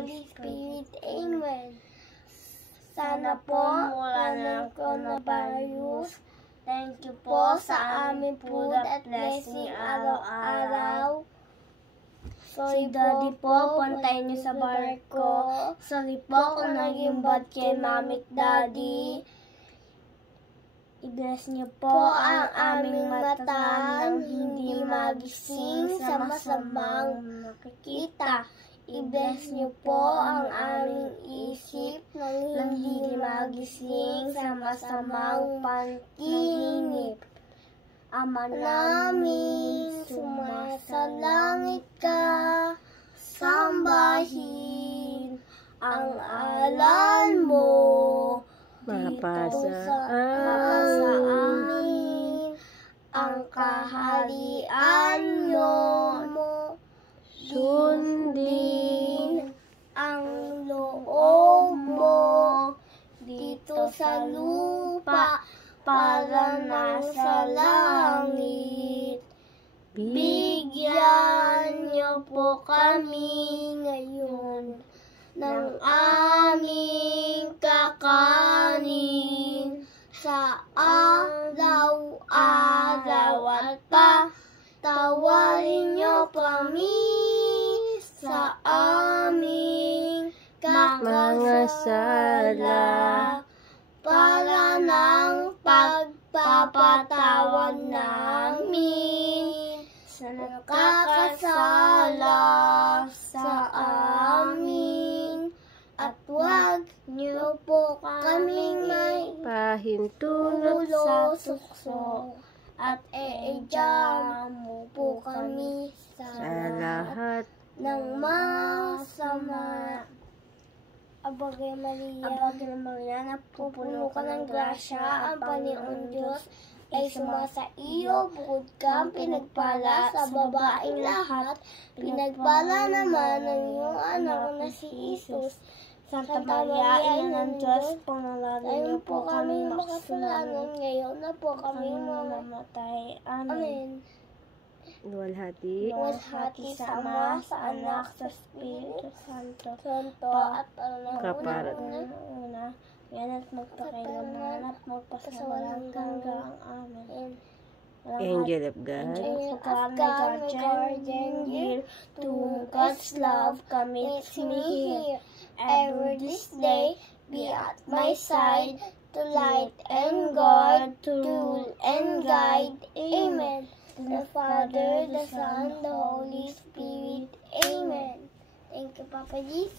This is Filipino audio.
Holy Spirit. Amen. Sana po wala ng coronavirus. Thank you po sa aming food at blessing araw-araw. Si Daddy po, puntayin niyo sa barko. Sorry po kung naging bad kay Mami at Daddy. I-bless niyo po ang aming mata nang hindi magising sa masamang nakikita. I-bless niyo po ang aming isip nang hindi magising sa masamang panaginip. Ama namin, sumasalangit ka, sambahin ang alan mo. Mapasa amin ang kaharian mo. Sundin ang loob mo dito sa lupa para nasa langit. Bigyan niyo po kami ngayon ng aming kakanin sa araw-araw at patawarin niyo kami sa aming mga sala para ng pagpapatawan namin sa nakakasala sa amin. At huwag niyo po kaming may pahintulot ulo sukso at eedya mo po kami sa lahat ng masama. Abagay Maria, napupuno ka ng grasya, ang Panginoon Diyos ay sumasa iyo, bukod kang pinagpala sa babaeng lahat, pinagpala naman ng iyong anak na si Jesus. Santa Maria, Ina ng Diyos, panalangin niyo po kami makasalanan, ngayon na po kami mamamatay. Amen. luwalhati Luwalhati sa Ama, sa Anak, sa Espiritu Santo, at Kaparat. una, yan at magpakailanman at magpasawalang hanggang. Amen. Angel of God, Angel of God, my guardian dear, to whom God's love commits me here. Ever this day, be at my side, to light and guard, to rule and guide. Amen. The Father, the Son, the Holy Spirit. Amen. Thank you, Papa Jesus.